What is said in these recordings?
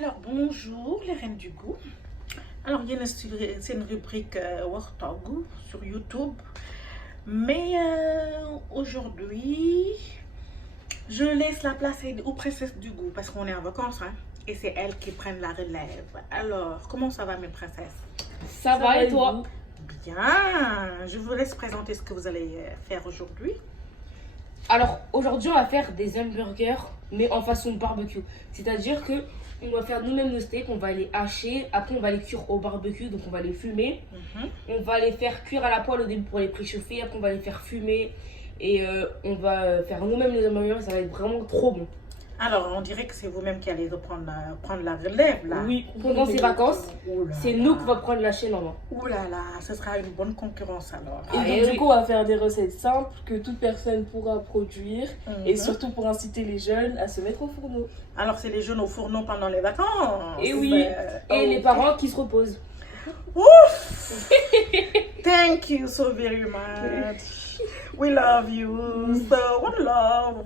Alors, bonjour les reines du goût. Alors, c'est une rubrique Wax Togg sur YouTube. Mais aujourd'hui, je laisse la place aux princesses du goût parce qu'on est en vacances, hein, et c'est elles qui prennent la relève. Alors, comment ça va mes princesses? Ça va et toi? Bien, je vous laisse présenter ce que vous allez faire aujourd'hui. Alors aujourd'hui on va faire des hamburgers mais en façon barbecue. C'est-à-dire que on va faire nous-mêmes nos steaks, on va les hacher, après on va les cuire au barbecue, donc on va les fumer. On va les faire cuire à la poêle au début pour les préchauffer, après on va les faire fumer et on va faire nous-mêmes les hamburgers, ça va être vraiment trop bon. Alors, on dirait que c'est vous-même qui allez prendre la relève là. Oui, pendant ces vacances, c'est nous qui va prendre la chaîne en main. Ouh là là, ce sera une bonne concurrence alors. Et donc, du coup, on va faire des recettes simples que toute personne pourra produire et surtout pour inciter les jeunes à se mettre au fourneau. Alors, c'est les jeunes au fourneau pendant les vacances. Et oui, et les parents qui se reposent. Ouf! Thank you so very much. We love you. So, one love.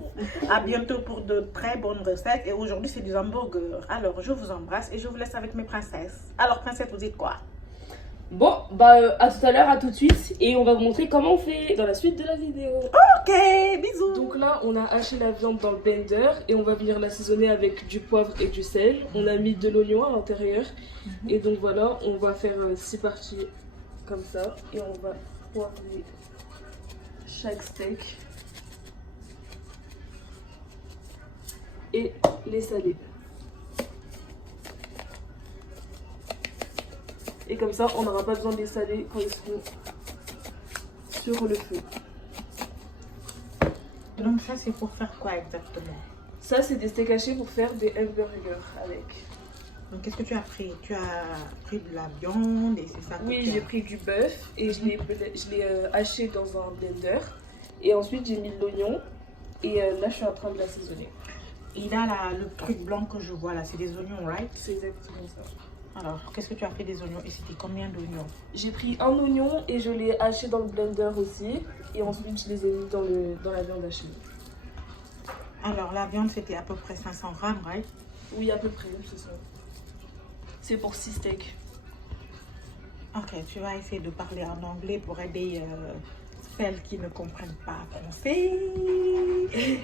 À bientôt pour de très bonnes recettes. Et aujourd'hui, c'est des hamburgers. Alors, je vous embrasse et je vous laisse avec mes princesses. Alors, princesse, vous dites quoi? Bon, bah à tout à l'heure, à tout de suite. Et on va vous montrer comment on fait Dans la suite de la vidéo. Ok, bisous. Donc là, on a haché la viande dans le blender et on va venir l'assaisonner avec du poivre et du sel. On a mis de l'oignon à l'intérieur. Et donc voilà, on va faire 6 parties comme ça. Et on va poivrer chaque steak. Et les saler. Et comme ça, on n'aura pas besoin de les saler quand ils seront sur le feu. Donc ça, c'est pour faire quoi exactement? Ça, c'est des steaks hachés pour faire des hamburgers avec. Donc, qu'est-ce que tu as pris? Tu as pris de la viande et c'est ça que Oui, tu as... j'ai pris du bœuf et je l'ai haché dans un blender. Et ensuite, j'ai mis de l'oignon. Et là, je suis en train de l'assaisonner. Et là, le truc blanc que je vois là, c'est des oignons, right? C'est exactement ça. Alors, qu'est-ce que tu as fait des oignons? Et c'était combien d'oignons? J'ai pris un oignon et je l'ai haché dans le blender aussi. Et ensuite, je les ai mis dans la viande hachée. Alors, la viande, c'était à peu près 500 grammes, right? Oui, à peu près, c'est ça. C'est pour 6 steaks. Ok, tu vas essayer de parler en anglais pour aider celles qui ne comprennent pas français.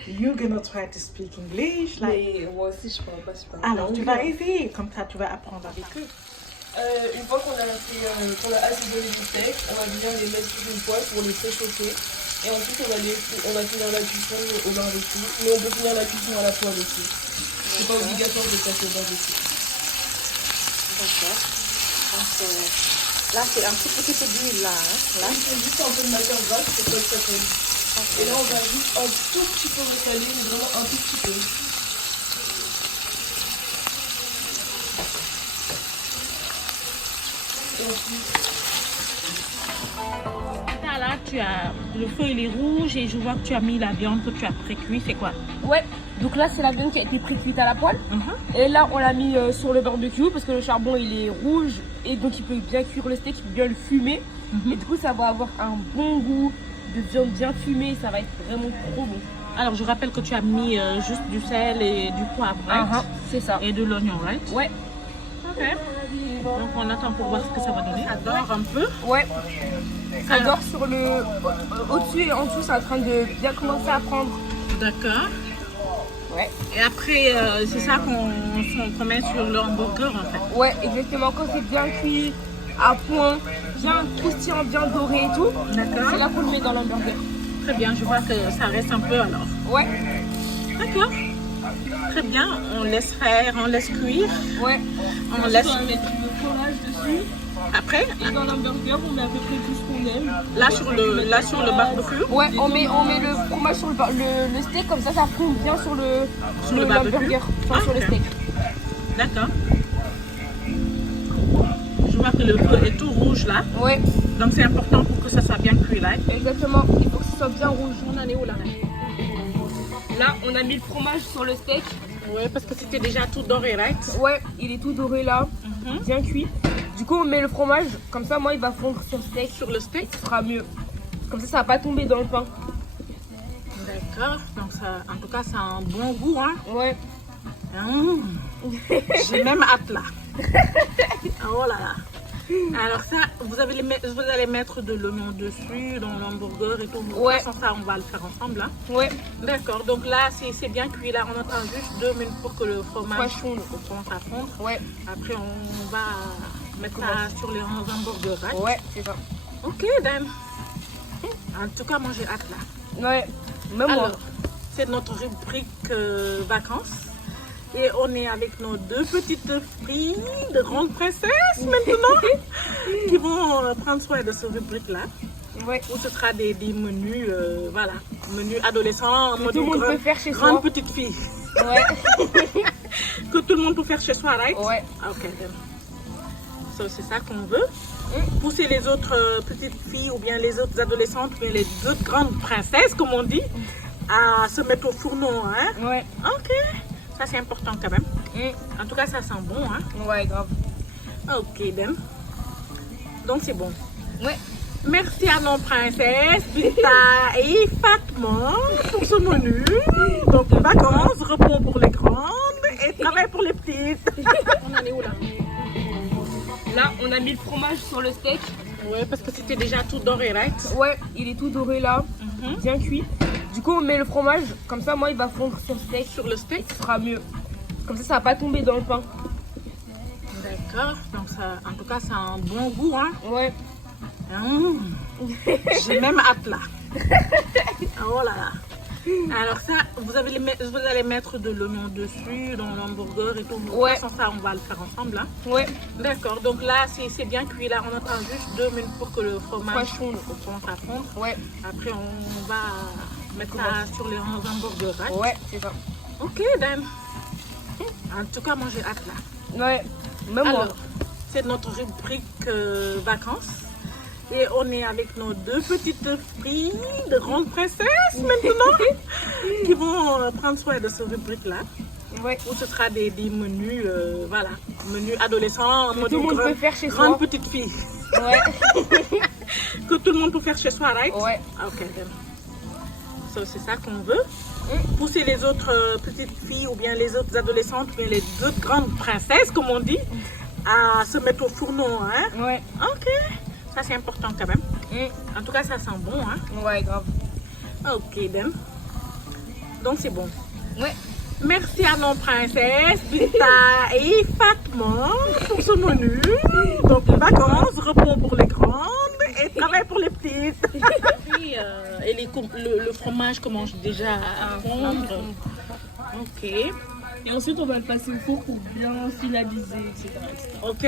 You're gonna try to speak English. Mais moi aussi, je parle pas super bien. Alors, tu vas essayer, comme ça, tu vas apprendre avec eux. Une fois qu'on a assaisonné les steaks, on va venir les mettre sur une poêle pour les préchauffer. Et ensuite, on va finir la cuisson au barbecue. Mais on peut finir la cuisson à la poêle aussi. C'est pas obligatoire de passer au barbecue. D'accord. Donc, là, c'est un petit peu d'huile, là. Là. Il faut juste un peu de matière grasse pour que ça colle. Et là, on va juste un tout petit peu recaler, mais vraiment un tout petit peu. Et ensuite... Là, le feu il est rouge et je vois que tu as mis la viande que tu as pré-cuit. C'est quoi? Ouais, donc là c'est la viande qui a été pré-cuite à la poêle. Et là on l'a mis sur le barbecue parce que le charbon il est rouge et donc il peut bien cuire le steak, il peut bien le fumer. Et du coup ça va avoir un bon goût de viande bien fumée, ça va être vraiment trop bon. Alors, je rappelle que tu as mis juste du sel et du poivre, right? C'est ça. Et de l'oignon, right? Ouais. Ok. Donc, on attend pour voir ce que ça va donner. Ça dort un peu. Ouais. Ça dort sur le... Au-dessus et en dessous, c'est en train de bien commencer à prendre. D'accord. Ouais. Et après, c'est ça qu'on met sur le hamburger, en fait. Ouais, exactement. Quand c'est bien cuit, à point, bien croustillant, bien doré et tout, D'accord. c'est là qu'on le met dans l'hamburger. Très bien, je vois que ça reste un peu alors. Ouais. D'accord. Très bien, on laisse faire, on laisse cuire. Ouais. On laisse... On va mettre du fromage dessus. Après, Et dans l'hamburger, on met à peu près tout ce qu'on aime. là sur le barbecue. Ouais, on met le fromage sur le steak, comme ça fond bien sur le barbecue. hamburger, enfin sur le Ok. steak. D'accord. Je vois que le feu est tout rouge là. Ouais, Donc c'est important pour que ça soit bien cuit là. exactement. Il faut que ce soit bien rouge. On en est où là? Là, on a mis le fromage sur le steak. Ouais, parce que c'était déjà tout doré, right? Ouais, il est tout doré là, bien cuit. Du coup, on met le fromage, comme ça, moi, il va fondre sur le steak. Sur le steak. Ce sera mieux. Comme ça va pas tomber dans le pain. D'accord. Donc ça, en tout cas, ça a un bon goût, hein? Ouais. J'ai même hâte là. Oh là là. Alors ça, vous allez mettre de l'oignon dessus, dans l'hamburger et tout. Ouais. De toute façon, ça, on va le faire ensemble là. Ouais. D'accord, donc là, c'est bien cuit là. On attend juste 2 minutes pour que le fromage Franchement. commence à fondre. Ouais. Après, on va mettre ça sur les hamburgers. Right? Ouais, c'est ça. Ok, Dan. En tout cas, moi, j'ai hâte là. Ouais. Même moi. Alors, c'est notre rubrique vacances. Et on est avec nos 2 petites filles de grandes princesses maintenant qui vont prendre soin de ce rubrique-là. Ouais. Où ce sera des menus, voilà, menus adolescents, Que tout le monde peut faire chez grande soi. petite fille. Ouais. Que tout le monde peut faire chez soi, right? Ouais. Ok, then. So, c'est ça qu'on veut. Pousser les autres petites filles ou bien les autres adolescentes ou bien les autres grandes princesses, comme on dit, à se mettre au fourneau, hein? Ouais. Ok, ça c'est important quand même. En tout cas, ça sent bon, hein? Ouais, grave. Ok, ben. Donc c'est bon. Ouais. Merci à nos princesses, Binta et Fatma pour ce menu. Donc vacances, repos pour les grandes et travail pour les petites. On en est où là? Là, on a mis le fromage sur le steak. Ouais, parce que c'était déjà tout doré, right? Ouais, il est tout doré là, bien cuit. Du coup, on met le fromage, comme ça, moi, il va fondre sur le steak. Sur le steak. Ce sera mieux. Comme ça va pas tomber dans le pain. D'accord, donc ça, en tout cas, ça a un bon goût, hein? Ouais. J'ai même hâte là. Oh là là. Alors ça, vous allez mettre de l'oignon dessus, dans l'hamburger et tout. De Ouais. toute façon, ça, on va le faire ensemble là. Ouais. D'accord, donc là, c'est bien cuit là. On attend juste 2 minutes pour que le fromage Franchement. commence à fondre. Ouais. Après, on va mettre ça sur les hamburgers. Right? Ouais, c'est ça. Ok, Dan. En tout cas, moi, j'ai hâte là. Ouais. Même moi. Alors, c'est notre rubrique vacances. Et on est avec nos 2 petites filles de grandes princesses maintenant qui vont prendre soin de ce rubrique-là. Ouais. Où ce sera des menus, voilà, menus adolescents, Que tout le monde peut faire chez grande soi. petite fille. Ouais. Que tout le monde peut faire chez soi, right? Ouais. Ok, then. So, c'est ça qu'on veut. Pousser les autres petites filles ou bien les autres adolescentes ou bien les autres grandes princesses, comme on dit, à se mettre au fourneau, hein? Ouais. Ok, ça c'est important quand même. En tout cas, ça sent bon, hein? Ouais, grave. Ok, then. Donc c'est bon. Ouais. Merci à nos princesses, Binta et Fatma pour ce menu. Donc vacances, repos pour les grandes et travail pour les petites. Et le fromage commence déjà à fondre. Ok. Et ensuite, on va le passer au four pour bien finaliser, etc. Ok,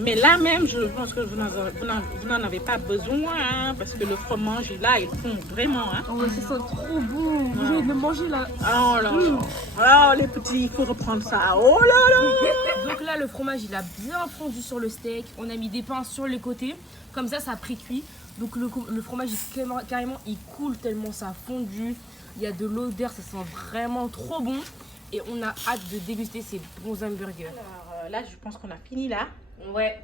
mais là même, je pense que vous n'en avez pas besoin, hein, parce que le fromage, là, il fond vraiment. Hein. Oh, ça sent trop bon. Vous allez le manger là. Oh là là. Oh, les petits, il faut reprendre ça. Oh là là. Donc là, le fromage, il a bien fondu sur le steak. On a mis des pains sur les côtés. Comme ça pré-cuit. Donc le fromage, carrément, il coule tellement ça a fondu. Il y a de l'odeur, ça sent vraiment trop bon. Et on a hâte de déguster ces bons hamburgers. Alors, là, je pense qu'on a fini là. Ouais.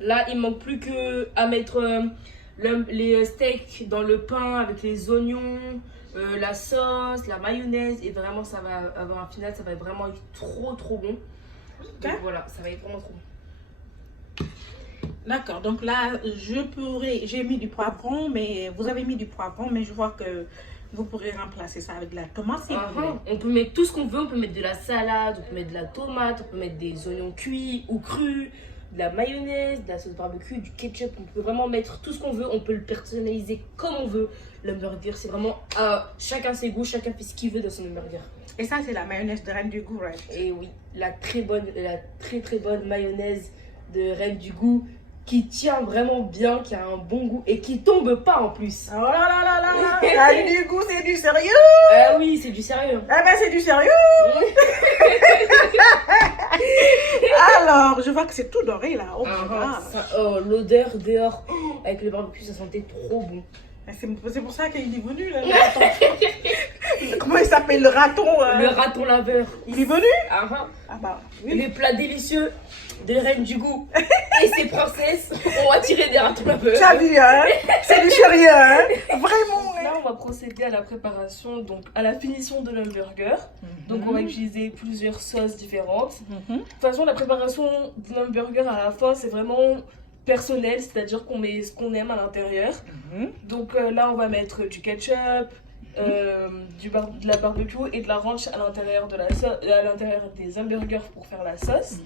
Là, il manque plus que à mettre les steaks dans le pain avec les oignons, la sauce, la mayonnaise. Et vraiment, ça va avoir un final, ça va vraiment être trop bon. Donc voilà, ça va être vraiment trop bon. D'accord, donc là, j'ai mis du poivron, mais vous avez mis du poivron, mais je vois que vous pourrez remplacer ça avec de la tomate si vous voulez. On peut mettre tout ce qu'on veut, on peut mettre de la salade, on peut mettre de la tomate, on peut mettre des oignons cuits ou crus, de la mayonnaise, de la sauce barbecue, du ketchup, on peut vraiment mettre tout ce qu'on veut, on peut le personnaliser comme on veut. L'hamburger, c'est vraiment chacun ses goûts, chacun fait ce qu'il veut dans son hamburger. Et ça, c'est la mayonnaise de Reine du Goût, right? Et oui, la très bonne mayonnaise de Reine du Goût qui tient vraiment bien, qui a un bon goût et qui tombe pas en plus. Oh là là là là. Reine du Goût, c'est du sérieux? Ah oui, c'est du sérieux. Ah ben, c'est du sérieux. Alors, je vois que c'est tout doré là. Oh, l'odeur dehors avec le barbecue, ça sentait trop bon. C'est pour ça qu'il est venu là. Comment il s'appelle le raton? Le raton laveur. Il est venu? Ah bah oui. Les plats délicieux de Reine du Goût et ses princesses ont attiré des ratons laveurs. T'as vu, hein? C'est du sérieux, hein? Vraiment, hein? va procéder à la préparation, donc à la finition de l'hamburger. Donc on va utiliser plusieurs sauces différentes. De toute façon, la préparation de l'hamburger à la fin, c'est vraiment personnel, c'est-à-dire qu'on met ce qu'on aime à l'intérieur. Donc là, on va mettre du ketchup, de la barbecue et de la ranch à l'intérieur à l'intérieur des hamburgers pour faire la sauce.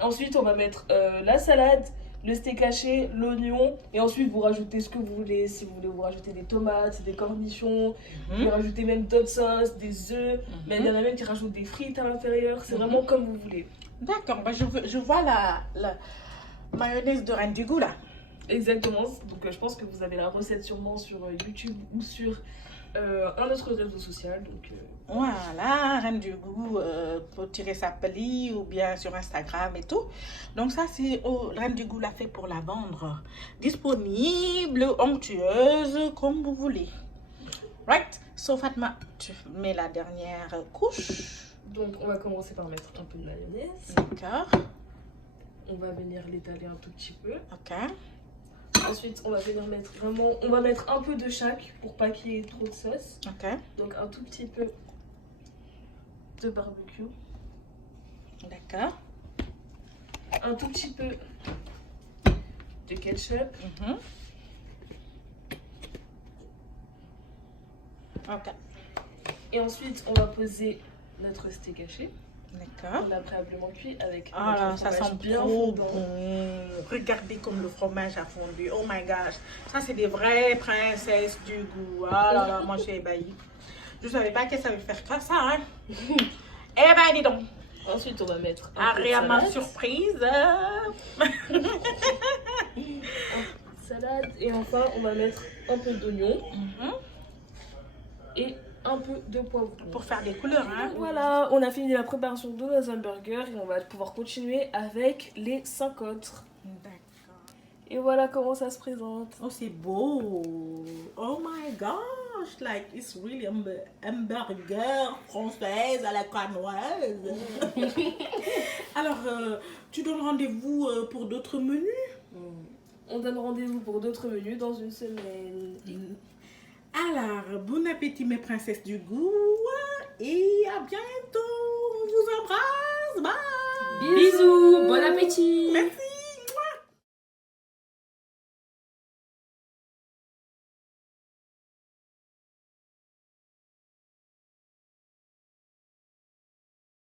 Ensuite, on va mettre la salade, le steak haché, l'oignon, et ensuite vous rajoutez ce que vous voulez. Si vous voulez vous rajouter des tomates, des cornichons, vous pouvez rajouter même d'autres sauces, des œufs, mais il y en a même qui rajoutent des frites à l'intérieur, c'est vraiment comme vous voulez. D'accord, bah, je vois la mayonnaise de Reine du Goût là. Exactement, donc je pense que vous avez la recette sûrement sur YouTube ou sur un autre réseau social. Donc, Voilà, Reine du Goût, pour tirer sa pli ou bien sur Instagram et tout. Donc ça, c'est Reine du Goût l'a fait pour la vendre. Disponible, onctueuse, comme vous voulez. Right? So Fatma, tu mets la dernière couche. Donc on va commencer par mettre un peu de mayonnaise. D'accord. On va venir l'étaler un tout petit peu. Ok. Ensuite, on va venir mettre vraiment... On va mettre un peu de chaque pour pas qu'il y ait trop de sauce. Ok. Donc un tout petit peu de barbecue. D'accord. Un tout petit peu de ketchup. Ok. Et ensuite, on va poser notre steak haché. D'accord. On a préalablement cuit avec Ah là, notre ça fromage sent bien trop fondant. bon. Regardez comme le fromage a fondu. Oh my gosh. Ça, c'est des vraies princesses du goût. Ah là là, moi, je suis ébahie. Je savais pas que ça allait faire que ça, hein. Eh ben, dis donc. Ensuite, on va mettre un peu de À ma salade. surprise. Salade. Et enfin, on va mettre un peu d'oignon et un peu de poivron. Pour faire des couleurs, hein. Voilà, on a fini la préparation de nos hamburgers et on va pouvoir continuer avec les 5 autres. D'accord. Et voilà comment ça se présente. Oh, c'est beau. Oh my gosh. Like, it's really hamburger française à la canoise. Alors, tu donnes rendez-vous pour d'autres menus? On donne rendez-vous pour d'autres menus dans une semaine. Alors, bon appétit mes princesses du goût et à bientôt. On vous embrasse. Bye. Bisous, bon appétit. Merci.